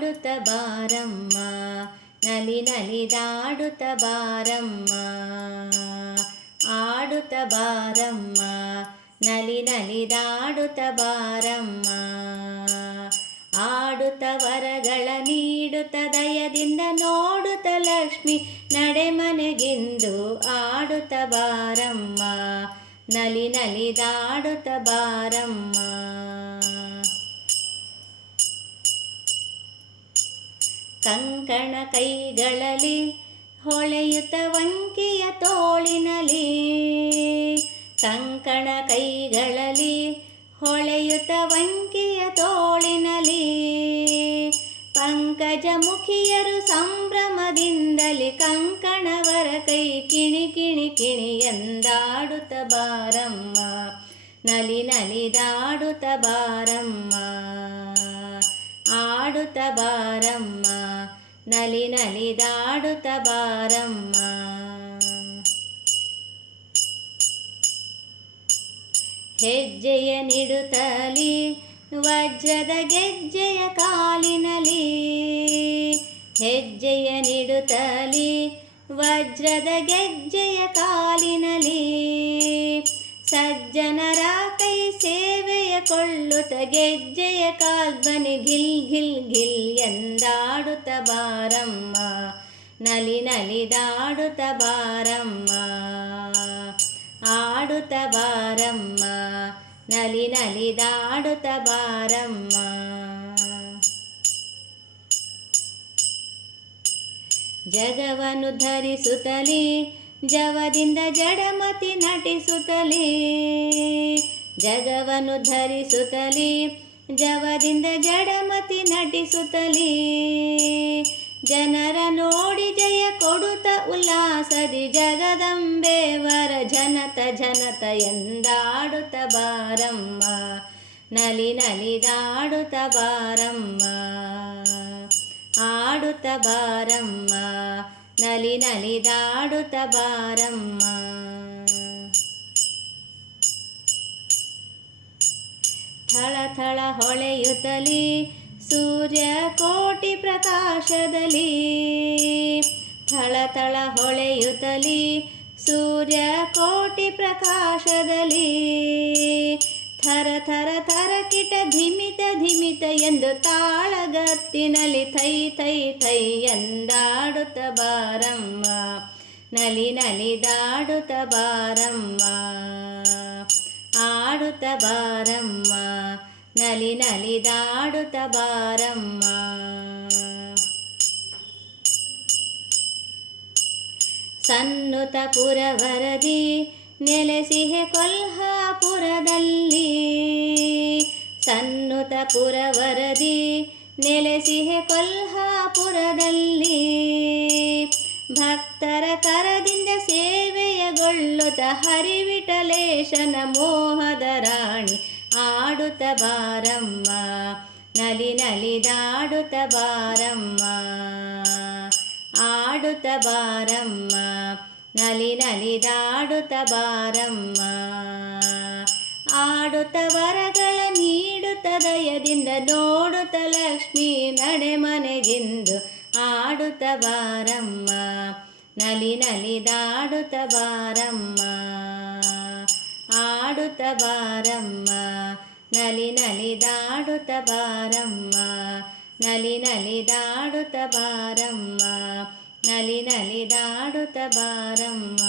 ನಲಿದಾಡುತ್ತ ಬಾರಮ್ಮ, ನಲಿ ನಲಿದಾಡುತ್ತ ಬಾರಮ್ಮ. ಆಡುತ್ತ ಬಾರಮ್ಮ, ನಲಿ ನಲಿದಾಡುತ್ತ ಬಾರಮ್ಮ. ಆಡುತ್ತ ವರಗಳ ನೀಡುತ್ತ ದಯದಿಂದ ನೋಡುತ್ತ ಲಕ್ಷ್ಮಿ ನಡೆಮನೆಗಿಂದು ಆಡುತ್ತ ಬಾರಮ್ಮ, ನಲಿ ನಲಿದಾಡುತ್ತ ಬಾರಮ್ಮ. ಕಂಕಣ ಕೈಗಳಲ್ಲಿ ಹೊಳೆಯುತ್ತ ವಂಕಿಯ ತೋಳಿನಲಿ ಕಂಕಣ ಕೈಗಳಲ್ಲಿ ಹೊಳೆಯುತ್ತ ವಂಕಿಯ ತೋಳಿನಲಿ ಪಂಕಜ ಮುಖಿಯರು ಸಂಭ್ರಮದಿಂದಲೇ ಕಂಕಣವರ ಕೈ ಕಿಣಿ ಕಿಣಿ ಕಿಣಿ ಎಂದಾಡುತ್ತ ಬಾರಮ್ಮ. ನಲಿ ನಲಿದಾಡುತ್ತ ಬಾರಮ್ಮ. ಆಡುತ್ತ ಬಾರಮ್ಮ, ನಲಿ ನಲಿದಾಡುತ್ತ ಬಾರಮ್ಮ. ಹೆಜ್ಜೆಯ ನಿಡುತ್ತಲಿ ವಜ್ರದ ಗೆಜ್ಜೆಯ ಕಾಲಿನಲಿ ಹೆಜ್ಜೆಯ ನಿಡುತ್ತಲಿ ವಜ್ರದ ಗೆಜ್ಜೆಯ ಕಾಲಿನಲಿ ಸಜ್ಜನರ ಕೊಳ್ಳುತ್ತ ಗೆಜ್ಜೆಯ ಕಾಲ್ಬನಿ ಗಿಲ್ ಗಿಲ್ ಗಿಲ್ ಎಂದಾಡುತ್ತ ಬಾರಮ್ಮ. ನಲಿ ನಲಿದಾಡುತ್ತ ಬಾರಮ್ಮ. ಆಡುತ್ತ ಬಾರಮ್ಮ. ನಲಿ ನಲಿದಾಡುತ್ತ ಬಾರಮ್ಮ. ಜಗವನ್ನು ಧರಿಸುತ್ತಲೇ, ಜವದಿಂದ ಜಡಮತಿ ನಟಿಸುತ್ತಲೇ ಜಗವನ್ನು ಧರಿಸುತ್ತಲೇ, ಜವದಿಂದ ಜಡಮತಿ ನಟಿಸುತ್ತಲೇ. ಜನರ ನೋಡಿ ಜಯ ಕೊಡುತ್ತ ಉಲ್ಲಾಸದಿ ಜಗದಂಬೇವರ ಜನತ ಜನತ ಎಂದಾಡುತ್ತ ಬಾರಮ್ಮ, ನಲಿ ನಲಿದಾಡುತ್ತ ಬಾರಮ್ಮ, ಆಡುತ್ತ ಬಾರಮ್ಮ, ನಲಿ ನಲಿದಾಡುತ್ತ ಬಾರಮ್ಮ. ಥಳ ಹೊಳೆಯುತ್ತಲಿ ಸೂರ್ಯ ಕೋಟಿ ಪ್ರಕಾಶದಲ್ಲಿ. ಥಳ ಥಳ ಹೊಳೆಯುತ್ತಲಿ ಸೂರ್ಯ ಕೋಟಿ ಪ್ರಕಾಶದಲ್ಲಿ. ಥರ ಥರ ಥರ ಕಿಟ ಧಿಮಿತ ಧಿಮಿತ ಎಂದು ತಾಳಗತ್ತಿನಲ್ಲಿ ಥೈ ಥೈ ಥೈ ಎಂದಾಡುತ್ತ ಬಾರಮ್ಮ. ನಲಿ ನಲಿದಾಡುತ್ತ ಬಾರಮ್ಮ. ಆಡುತ್ತ ಬಾರಮ್ಮ. ನಲಿ ನಲಿದಾಡುತ್ತ ಬಾರಮ್ಮ. ಸನ್ನುತ ಪುರವರದಿ ನೆಲೆಸಿಹೆ ಕೊಲ್ಹಾಪುರದಲ್ಲಿ. ಸನ್ನುತ ಪುರವರದಿ ನೆಲೆಸಿಹೆ ಕೊಲ್ಹಾಪುರದಲ್ಲಿ. ಭಕ್ತರ ಕರದಿಂದ ಸೇವೆಯಗೊಳ್ಳುತ್ತ ಹರಿವಿಟಲೇಶನ ಮೋಹದ ರಾಣಿ. ಬಾರಮ್ಮ, ನಲಿ ನಲಿದಾಡುತ್ತ ಬಾರಮ್ಮ. ಆಡುತ್ತ ಬಾರಮ್ಮ, ನಲಿ ನಲಿದಾಡುತ್ತ ಬಾರಮ್ಮ. ಆಡುತ್ತ ವರಗಳ ನೀಡುತ್ತ ದಯದಿಂದ ನೋಡುತ್ತ ಲಕ್ಷ್ಮೀ ನಡೆಮನೆಗಿಂದು ಆಡುತ್ತ ಬಾರಮ್ಮ, ನಲಿ ನಲಿದಾಡುತ್ತ ಬಾರಮ್ಮ. ಆಡುತ್ತ ಬಾರಮ್ಮ ನಲಿ ನಲಿದಾಡುತ್ತ ಬಾರಮ್ಮ ನಲಿ ನಲಿದಾಡುತ್ತ ಬಾರಮ್ಮ ನಲಿ ನಲಿದಾಡುತ್ತ ಬಾರಮ್ಮ